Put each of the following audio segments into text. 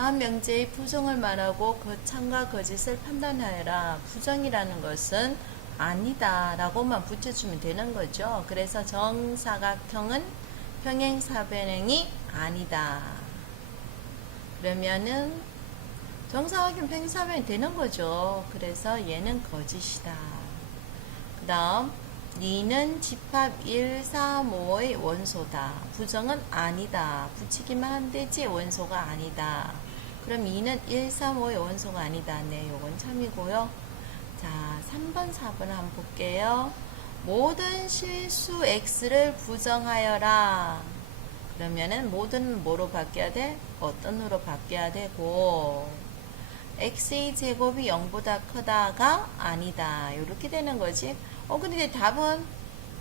다음 명제의 부정을 말하고 그 참과 거짓을 판단하여라. 부정이라는 것은 아니다 라고만 붙여주면 되는 거죠. 그래서 정사각형은 평행사변형이 아니다. 그러면은 정사각형 평행사변이 되는 거죠. 그래서 얘는 거짓이다. 그 다음 2는 집합 1, 3, 5의 원소다. 부정은 아니다. 붙이기만 하면 되지 원소가 아니다. 그럼 2는 1, 3, 5의 원소가 아니다. 네, 요건 참이고요. 자, 3번, 4번 한번 볼게요. 모든 실수 x를 부정하여라. 그러면은 모든 뭐로 바뀌어야 돼? 어떤 으로 바뀌어야 되고 x의 제곱이 0보다 크다가 아니다. 이렇게 되는 거지. 근데 답은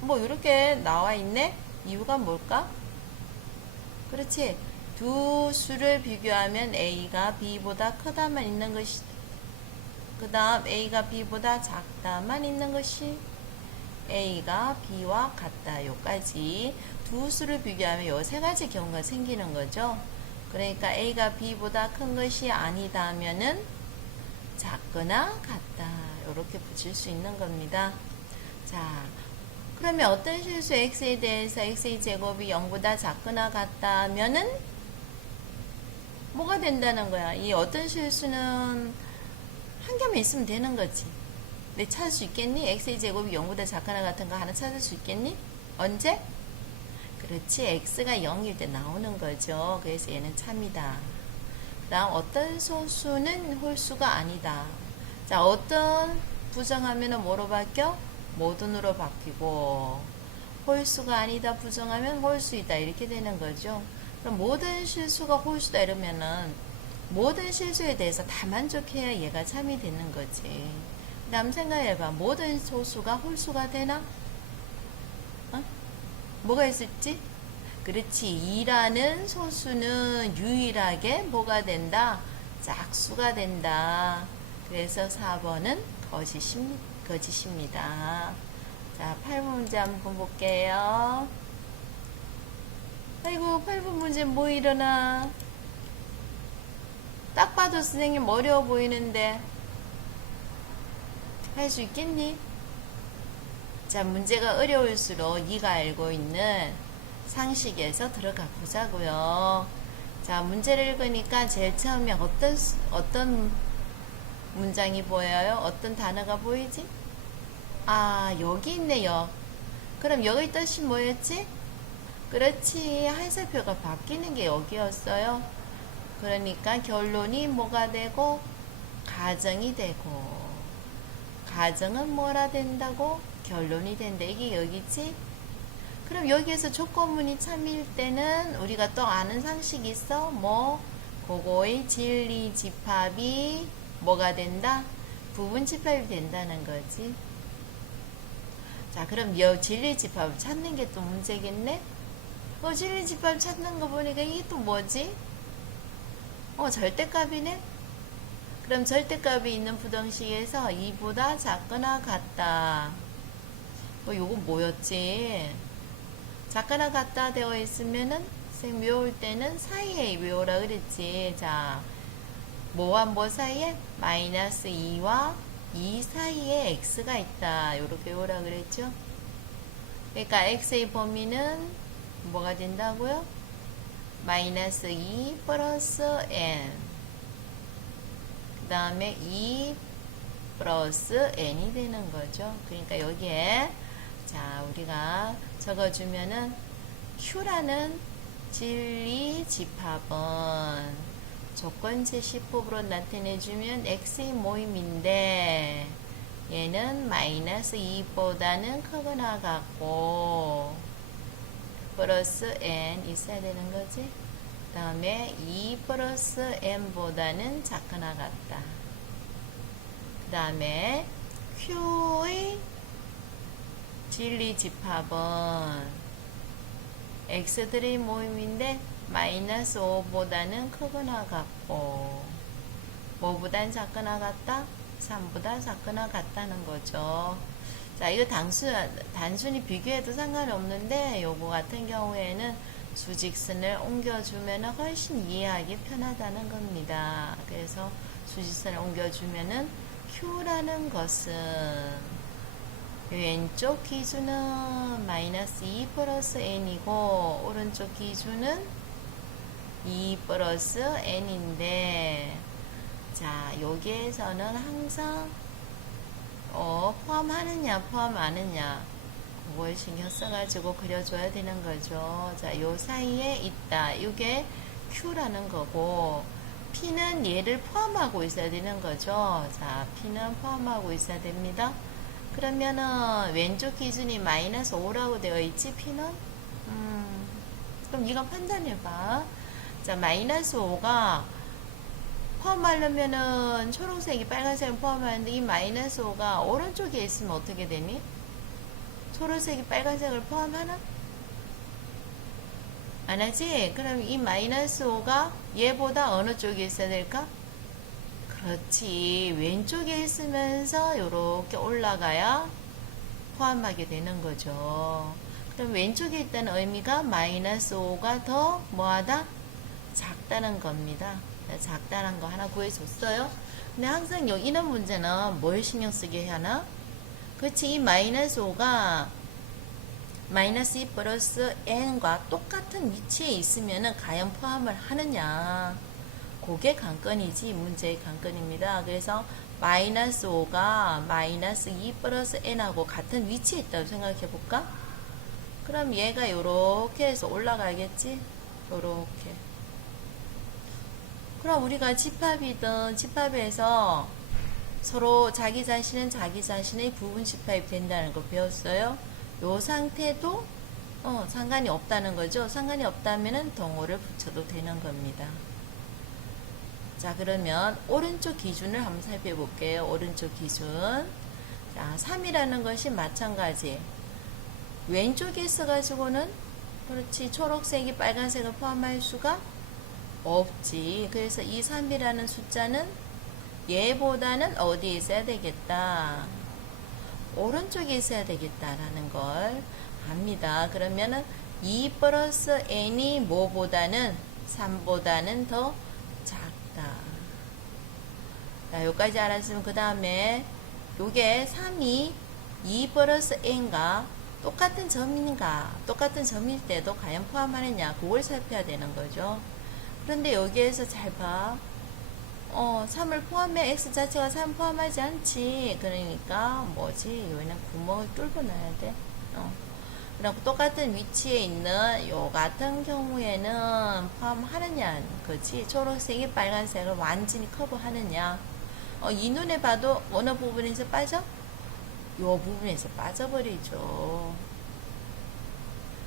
뭐 이렇게 나와 있네? 이유가 뭘까? 그렇지. 두 수를 비교하면 a가 b보다 크다만 있는 것이, 그 다음 a가 b보다 작다만 있는 것이 a가 b와 같다. 요까지 두 수를 비교하면 요 세 가지 경우가 생기는 거죠. 그러니까 a가 b보다 큰 것이 아니다 하면은 작거나 같다. 이렇게 붙일 수 있는 겁니다. 자, 그러면 어떤 실수 x에 대해서 x의 제곱이 0보다 작거나 같다 하면은 뭐가 된다는 거야? 이 어떤 실수는 한 개만 있으면 되는 거지. 내 찾을 수 있겠니? x의 제곱이 0보다 작거나 같은 거 하나 찾을 수 있겠니? 언제? 그렇지. x가 0일 때 나오는 거죠. 그래서 얘는 참이다. 그 다음 어떤 소수는 홀수가 아니다. 자, 어떤 부정하면 뭐로 바뀌어? 모든으로 바뀌고 홀수가 아니다 부정하면 홀수이다 이렇게 되는 거죠. 그럼 모든 실수가 홀수다 이러면은 모든 실수에 대해서 다 만족해야 얘가 참이 되는 거지. 그 다음 생각해봐. 모든 소수가 홀수가 되나? 뭐가 있을지? 그렇지. 2라는 소수는 유일하게 뭐가 된다? 짝수가 된다. 그래서 4번은 거짓입니다. 자, 8번 문제 한번 볼게요. 아이고, 8번 문제 뭐 일어나? 딱 봐도 선생님 어려워 보이는데 할 수 있겠니? 자, 문제가 어려울수록 네가 알고 있는 상식에서 들어가 보자고요. 자, 문제를 읽으니까 제일 처음에 어떤 문장이 보여요? 어떤 단어가 보이지? 아, 여기 있네요. 그럼 여기 뜻이 뭐였지? 그렇지. 할살표가 바뀌는 게 여기였어요. 그러니까 결론이 뭐가 되고 가정이 되고 가정은 뭐라 된다고? 결론이 된다. 이게 여기지? 그럼 여기에서 조건문이 참일 때는 우리가 또 아는 상식이 있어? 뭐? 그거의 진리 집합이 뭐가 된다? 부분 집합이 된다는 거지. 자, 그럼 여 진리 집합을 찾는 게 또 문제겠네? 진리 집합 찾는 거 보니까 이게 또 뭐지? 절대값이네? 그럼 절대값이 있는 부등식에서 2보다 작거나 같다. 요건 뭐였지? 작거나 같다 되어 있으면은 쌤 외울 때는 사이에 외우라 그랬지. 자, 뭐와 뭐 사이에? 마이너스 2와 2 사이에 x가 있다. 요렇게 외우라 그랬죠. 그러니까 x의 범위는 뭐가 된다고요? 마이너스 2 플러스 n 그 다음에 2 플러스 n이 되는 거죠. 그러니까 여기에 자, 우리가 적어주면은 Q라는 진리 집합은 조건 제시법으로 나타내주면 X의 모임인데 얘는 마이너스 2보다는 크거나 같고 플러스 n 있어야 되는 거지. 그 다음에 2 플러스 n보다는 작거나 같다. 그 다음에 Q의 진리 집합은 x들의 모임인데 마이너스 5보다는 크거나 같고 뭐보단 작거나 같다? 3보다 작거나 같다는 거죠. 자, 이거 단순히 비교해도 상관이 없는데 요거 같은 경우에는 수직선을 옮겨주면 훨씬 이해하기 편하다는 겁니다. 그래서 수직선을 옮겨주면은 Q라는 것은 왼쪽 기준은 마이너스 2 플러스 n이고 오른쪽 기준은 2 플러스 n인데, 자 여기에서는 항상 포함하느냐 포함 안 하느냐 그걸 신경 써가지고 그려줘야 되는 거죠. 자, 요 사이에 있다. 이게 Q라는 거고, P는 얘를 포함하고 있어야 되는 거죠. 자, P는 포함하고 있어야 됩니다. 그러면은 왼쪽 기준이 마이너스 5라고 되어 있지, P는? 그럼 이거 판단해봐. 자, 마이너스 5가 포함하려면은 초록색이 빨간색을 포함하는데 이 마이너스 5가 오른쪽에 있으면 어떻게 되니? 초록색이 빨간색을 포함하나? 안 하지? 그럼 이 마이너스 5가 얘보다 어느 쪽에 있어야 될까? 그렇지. 왼쪽에 있으면서 이렇게 올라가야 포함하게 되는 거죠. 그럼 왼쪽에 있다는 의미가 마이너스 5가 더 뭐하다? 작다는 겁니다. 작다는 거 하나 구해줬어요. 근데 항상 여기 이런 문제는 뭘 신경 쓰게 하나? 그치, 이 마이너스 5가 마이너스 2 플러스 n과 똑같은 위치에 있으면은 과연 포함을 하느냐. 그게 관건이지, 문제의 관건입니다. 그래서 마이너스 5가 마이너스 2 플러스 n하고 같은 위치에 있다고 생각해 볼까? 그럼 얘가 요렇게 해서 올라가겠지? 요렇게. 그럼 우리가 집합이든 집합에서 서로 자기 자신은 자기 자신의 부분 집합이 된다는 거 배웠어요. 요 상태도 상관이 없다는 거죠. 상관이 없다면은 동호를 붙여도 되는 겁니다. 자, 그러면 오른쪽 기준을 한번 살펴볼게요. 오른쪽 기준. 자, 3이라는 것이 마찬가지. 왼쪽에 있어가지고는 그렇지 초록색이 빨간색을 포함할 수가 없지. 그래서 이 3이라는 숫자는 얘보다는 어디에 있어야 되겠다? 오른쪽에 있어야 되겠다라는 걸 압니다. 그러면은 2 플러스 n이 뭐보다는 3보다는 더 작다. 자, 여기까지 알았으면 그 다음에 요게 3이 2 플러스 n과 똑같은 점인가? 똑같은 점일 때도 과연 포함하느냐? 그걸 살펴야 되는 거죠. 그런데 여기에서 잘 봐. 3을 포함해. x 자체가 3 포함하지 않지. 그러니까 뭐지? 여기는 구멍을 뚫고 놔야 돼. 그럼 똑같은 위치에 있는 요 같은 경우에는 포함하느냐, 그치? 초록색이 빨간색을 완전히 커버하느냐. 이 눈에 봐도 어느 부분에서 빠져? 요 부분에서 빠져버리죠.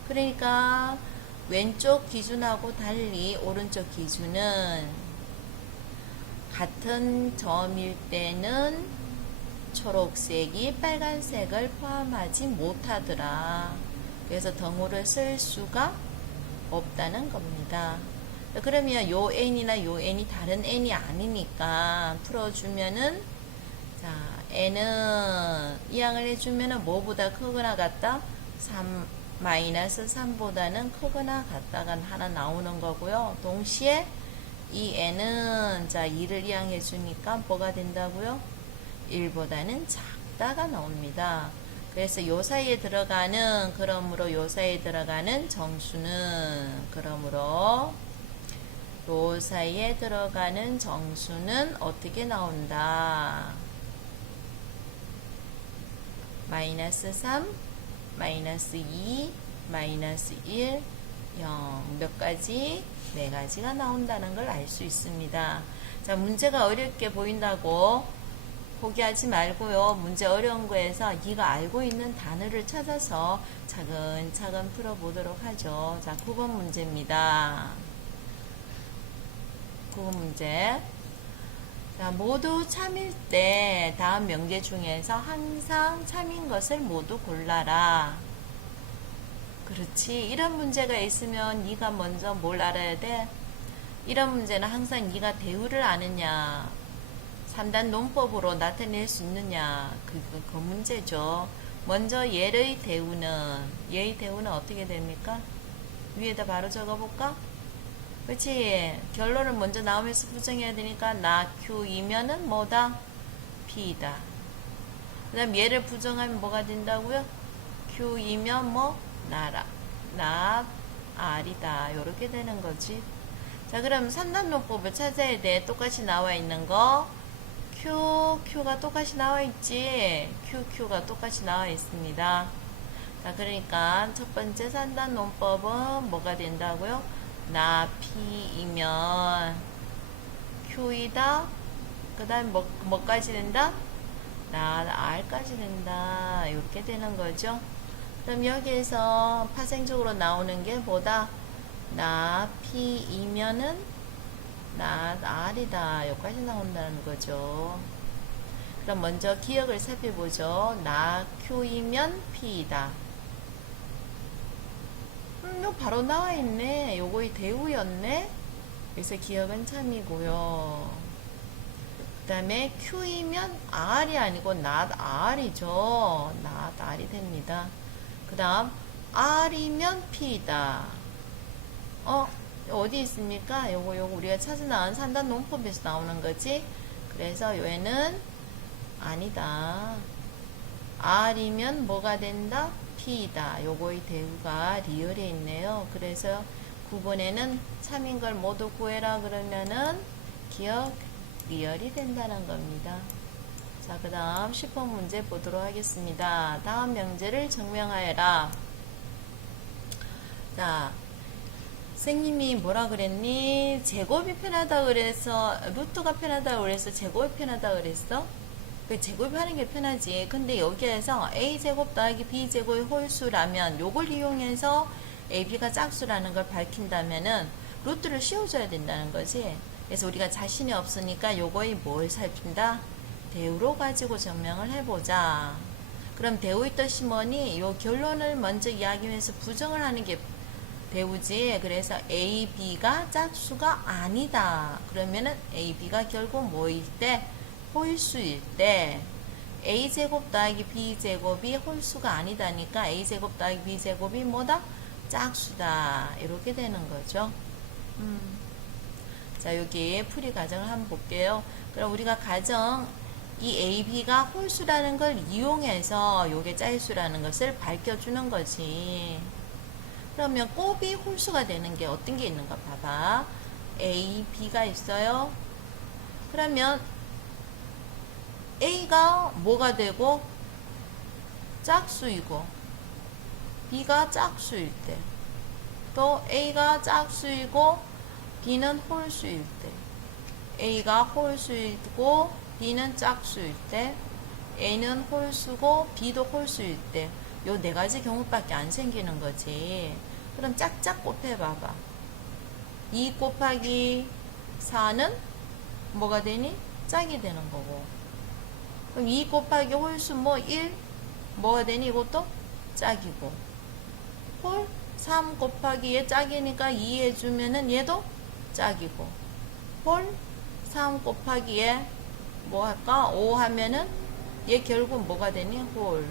그러니까 왼쪽 기준하고 달리 오른쪽 기준은 같은 점일 때는 초록색이 빨간색을 포함하지 못하더라. 그래서 덩어를 쓸 수가 없다는 겁니다. 그러면 요 n이나 요 n이 다른 n이 아니니까 풀어주면은, 자, n은 이항을 해주면은 뭐보다 크거나 같다? 3 마이너스 3보다는 크거나 같다가 하나 나오는 거고요. 동시에 이 n은 자 2를 이항해 주니까 뭐가 된다고요? 1보다는 작다가 나옵니다. 그래서 요 사이에 들어가는, 그러므로 요 사이에 들어가는 정수는, 그러므로 요 사이에 들어가는 정수는 어떻게 나온다? 마이너스 3, 마이너스 2, 마이너스 1, 0. 몇 가지? 4가지가 나온다는 걸 알 수 있습니다. 자, 문제가 어렵게 보인다고 포기하지 말고요. 문제 어려운 거에서 네가 알고 있는 단어를 찾아서 차근차근 풀어보도록 하죠. 자, 9번 문제입니다. 9번 문제. 자, 모두 참일 때 다음 명제 중에서 항상 참인 것을 모두 골라라. 그렇지. 이런 문제가 있으면 네가 먼저 뭘 알아야 돼? 이런 문제는 항상 네가 대우를 아느냐, 3단 논법으로 나타낼 수 있느냐, 그 문제죠. 먼저 얘의 대우는 어떻게 됩니까? 위에다 바로 적어볼까? 그치? 결론은 먼저 나오면서 부정해야 되니까 나 Q이면은 뭐다? P다. 그 다음 얘를 부정하면 뭐가 된다고요? Q이면 뭐? 나라. not R이다. 요렇게 되는 거지. 자, 그럼 산단론법을 찾아야 돼. 똑같이 나와 있는 거. Q가 똑같이 나와 있지. Q가 똑같이 나와 있습니다. 자, 그러니까 첫 번째 산단론법은 뭐가 된다고요? 나 P이면 Q이다. 그 다음 뭐까지 된다? 나 R까지 된다. 이렇게 되는 거죠. 그럼 여기에서 파생적으로 나오는 게 뭐다? 나 P이면은 나 R이다. 여기까지 나온다는 거죠. 그럼 먼저 기억을 살펴보죠. 나 Q이면 P이다. 이거 바로 나와 있네. 요거의 대우였네. 그래서 기억은 참이고요. 그 다음에 Q이면 R이 아니고 not R이죠. not R이 됩니다. 그 다음 R이면 P다. 어디 있습니까? 요거 우리가 찾아 나온 산단 논법에서 나오는 거지. 그래서 얘는 아니다. R이면 뭐가 된다? P다. 요거의 대우가 리얼에 있네요. 그래서 9번에는 참인 걸 모두 구해라 그러면은 기억 리얼이 된다는 겁니다. 자, 그 다음 10번 문제 보도록 하겠습니다. 다음 명제를 증명하여라. 자, 선생님이 뭐라 그랬니? 제곱이 편하다 그래서 루트가 편하다 그래서 제곱이 편하다 그랬어? 그 제곱이 하는 게 편하지. 근데 여기에서 a제곱 더하기 b제곱의 홀수라면 요걸 이용해서 ab가 짝수라는 걸 밝힌다면은 루트를 씌워줘야 된다는 거지. 그래서 우리가 자신이 없으니까 요거의 뭘 살핀다? 대우로 가지고 증명을 해보자. 그럼 대우의 뜻이 뭐니? 요 결론을 먼저 이야기하면서 부정을 하는 게 대우지. 그래서 A, B가 짝수가 아니다. 그러면은 A, B가 결국 뭐일 때? 홀수일 때 A제곱 더하기 B제곱이 홀수가 아니다니까 A제곱 더하기 B제곱이 뭐다? 짝수다. 이렇게 되는 거죠. 자, 여기 풀이 가정을 한번 볼게요. 그럼 우리가 가정 이 A, B가 홀수라는 걸 이용해서 요게 짤수라는 것을 밝혀주는 거지. 그러면 곱이 홀수가 되는 게 어떤 게 있는가 봐봐. A, B가 있어요. 그러면 A가 뭐가 되고 짝수이고 B가 짝수일 때, 또 A가 짝수이고 B는 홀수일 때, A가 홀수이고 B는 짝수일 때, A는 홀수고 B도 홀수일 때, 요 네 가지 경우밖에 안 생기는 거지. 그럼 짝짝 곱해봐봐. 2 곱하기 4는 뭐가 되니? 짝이 되는 거고. 그럼 2 곱하기 홀수 뭐 1? 뭐가 되니? 이것도 짝이고. 홀 3 곱하기 얘 짝이니까 2 해주면은 얘도 짝이고. 홀 3 곱하기 얘 뭐 할까? 5 하면은 얘 결국 뭐가 되니? 홀.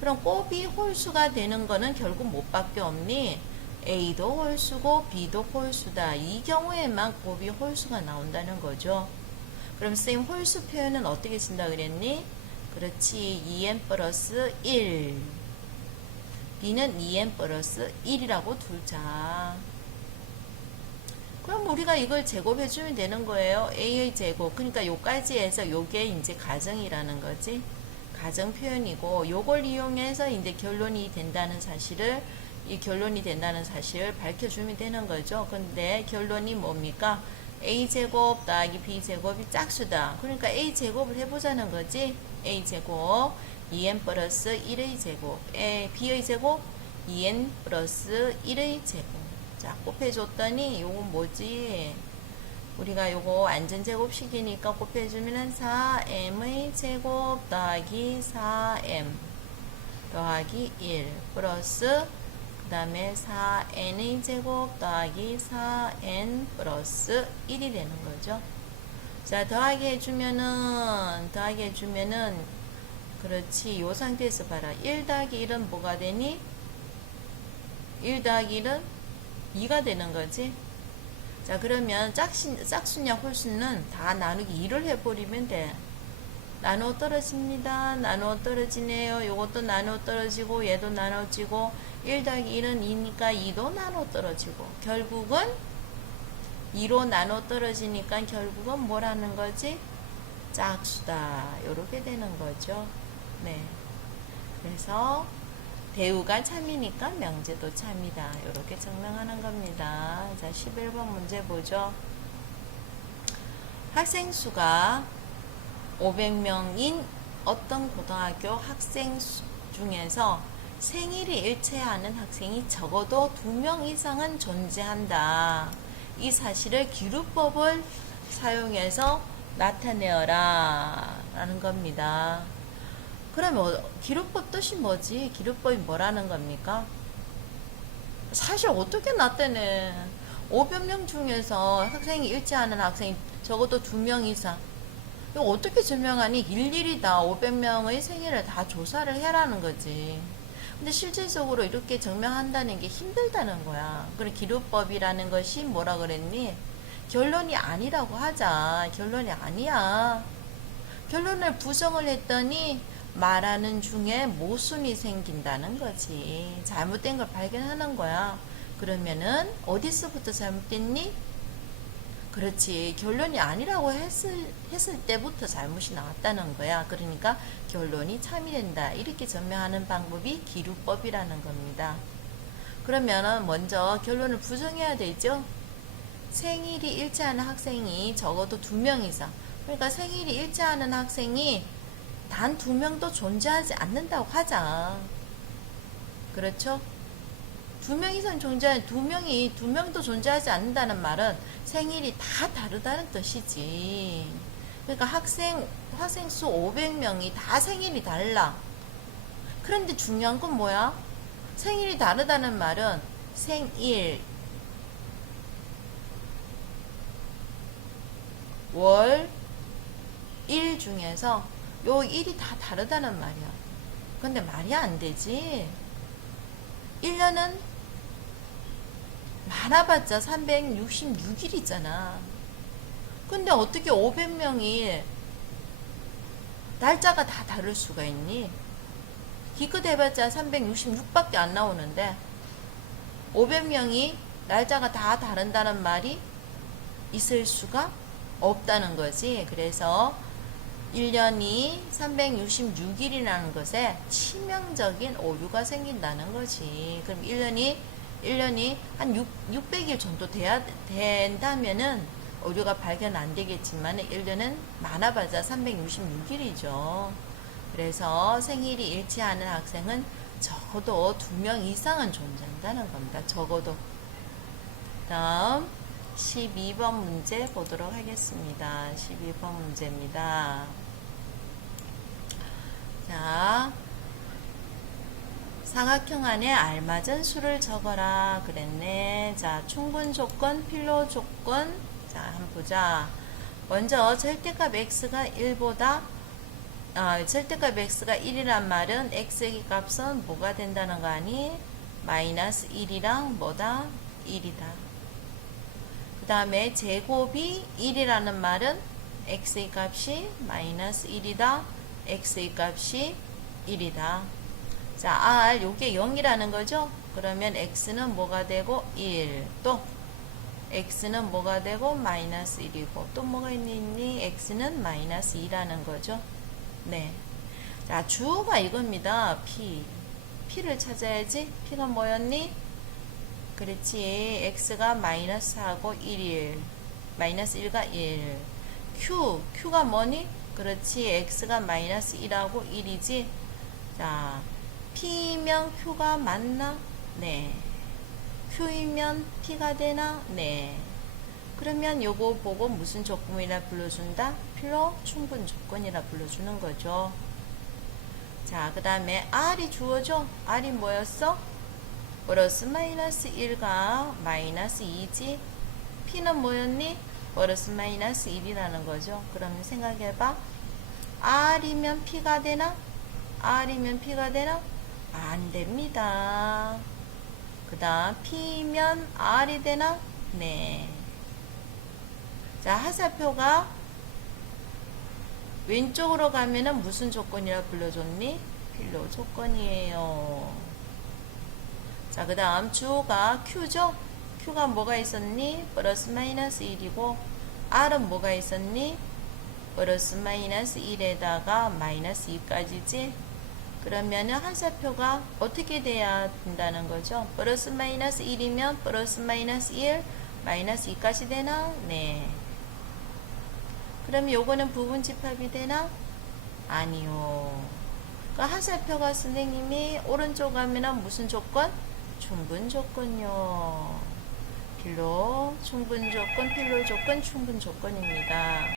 그럼 곱이 홀수가 되는 거는 결국 뭐밖에 없니? A도 홀수고 B도 홀수다. 이 경우에만 곱이 홀수가 나온다는 거죠. 그럼 선생님 홀수 표현은 어떻게 쓴다 그랬니? 그렇지. 2n 플러스 1. B는 2n 플러스 1이라고 두자. 그럼 우리가 이걸 제곱해주면 되는 거예요. A의 제곱. 그러니까 요까지 해서 요게 이제 가정이라는 거지. 가정 표현이고, 요걸 이용해서 이제 결론이 된다는 사실을, 이 결론이 된다는 사실을 밝혀주면 되는 거죠. 근데 결론이 뭡니까? A제곱 더하기 B제곱이 짝수다. 그러니까 A제곱을 해보자는 거지. A제곱 2n 플러스 1의 제곱, B의 제곱 2n 플러스 1의 제곱. 자, 곱해줬더니 요건 뭐지? 우리가 요거 완전 제곱식이니까 곱해주면은 4m의 제곱 더하기 4m 더하기 1 플러스 그 다음에 4n의 제곱 더하기 4n 플러스 1이 되는 거죠. 자, 더하기 해주면은 그렇지. 요 상태에서 봐라. 1 더하기 1은 뭐가 되니? 1 더하기 1은 2가 되는 거지. 자, 그러면 짝수냐 홀수는 다 나누기 2를 해버리면 돼. 나누어 떨어집니다. 나누어 떨어지네요. 요것도 나누어 떨어지고 얘도 나눠지고 1 더하기 1은 2니까 2도 나누어 떨어지고 결국은 2로 나누어 떨어지니까 결국은 뭐라는 거지? 짝수다. 요렇게 되는 거죠. 네. 그래서 대우가 참이니까 명제도 참이다. 요렇게 증명하는 겁니다. 자, 11번 문제 보죠. 학생 수가 500명인 어떤 고등학교 학생 중에서 생일이 일치하는 학생이 적어도 2명 이상은 존재한다. 이 사실을 기루법을 사용해서 나타내어라 라는 겁니다. 그러면 기루법 뜻이 뭐지? 기루법이 뭐라는 겁니까? 사실 어떻게 나타내? 500명 중에서 학생이 일치하는 학생이 적어도 2명 이상. 이거 어떻게 증명하니? 일일이 다 500명의 생일을 다 조사를 해라는 거지. 근데 실질적으로 이렇게 증명한다는 게 힘들다는 거야. 그래, 기루법이라는 것이 뭐라 그랬니? 결론이 아니라고 하자. 결론이 아니야. 결론을 부정을 했더니 말하는 중에 모순이 생긴다는 거지. 잘못된 걸 발견하는 거야. 그러면은 어디서부터 잘못됐니? 그렇지. 결론이 아니라고 했을 때부터 잘못이 나왔다는 거야. 그러니까 결론이 참이 된다. 이렇게 증명하는 방법이 기루법이라는 겁니다. 그러면은 먼저 결론을 부정해야 되죠. 생일이 일치하는 학생이 적어도 2명 이상. 그러니까 생일이 일치하는 학생이 단 2명도 존재하지 않는다고 하자. 그렇죠? 2명 이상 존재하는 2명도 존재하지 않는다는 말은 생일이 다 다르다는 뜻이지. 그러니까 학생 수 500명이 다 생일이 달라. 그런데 중요한 건 뭐야? 생일이 다르다는 말은 생일, 월, 일 중에서 요 일이 다 다르다는 말이야. 근데 말이 안 되지. 1년은 많아봤자 366일이잖아. 근데 어떻게 500명이 날짜가 다 다를 수가 있니? 기껏 해봤자 366밖에 안 나오는데 500명이 날짜가 다 다른다는 말이 있을 수가 없다는 거지. 그래서 1년이 366일이라는 것에 치명적인 오류가 생긴다는 거지. 그럼 1년이 한 600일 정도 된다면은 오류가 발견 안 되겠지만 1년은 많아봤자 366일이죠. 그래서 생일이 일치하는 학생은 적어도 2명 이상은 존재한다는 겁니다. 적어도. 다음 12번 문제 보도록 하겠습니다. 12번 문제입니다. 자, 삼각형 안에 알맞은 수를 적어라 그랬네. 자, 충분 조건, 필요 조건. 자, 한번 보자. 먼저 절대값 x가 1보다 절대값 x가 1이란 말은 x의 값은 뭐가 된다는 거 아니? 마이너스 1이랑 뭐다? 1이다. 그 다음에 제곱이 1이라는 말은 x의 값이 마이너스 1이다. x의 값이 1이다. 자, r 요게 0이라는 거죠. 그러면 x는 뭐가 되고 1. 또 x는 뭐가 되고 마이너스 1이고 또 뭐가 있니? x는 마이너스 2라는 거죠. 네. 자, 주어가 이겁니다. p를 찾아야지. p가 뭐였니? 그렇지. x가 마이너스하고 1일. 마이너스 1가 1. q가 뭐니? 그렇지. x가 마이너스 1하고 1이지. 자, p면 q가 맞나? 네. q이면 p가 되나? 네. 그러면 요거 보고 무슨 조건이라 불러준다? 필요 충분 조건이라 불러주는 거죠. 자, 그 다음에 r이 주어져. r이 뭐였어? 플러스 마이너스 1가 마이너스 2지. p는 뭐였니? 플러스 마이너스 1이라는 거죠. 그러면 생각해봐. r이면 p가 되나? r이면 p가 되나? 안 됩니다. 그 다음 P면 R이 되나? 네. 자, 하사표가 왼쪽으로 가면은 무슨 조건이라 불러줬니? 필요 조건이에요. 자, 그 다음 주어가 Q죠? Q가 뭐가 있었니? 플러스 마이너스 1이고 R은 뭐가 있었니? 플러스 마이너스 1에다가 마이너스 2까지지? 그러면은 한사표가 어떻게 돼야 된다는 거죠? 플러스 마이너스 1이면 플러스 마이너스 1, 마이너스 2까지 되나? 네. 그럼 요거는 부분 집합이 되나? 아니요. 그 한사표가 선생님이 오른쪽 가면은 무슨 조건? 충분 조건요. 필요, 충분 조건, 필요 조건, 충분 조건입니다.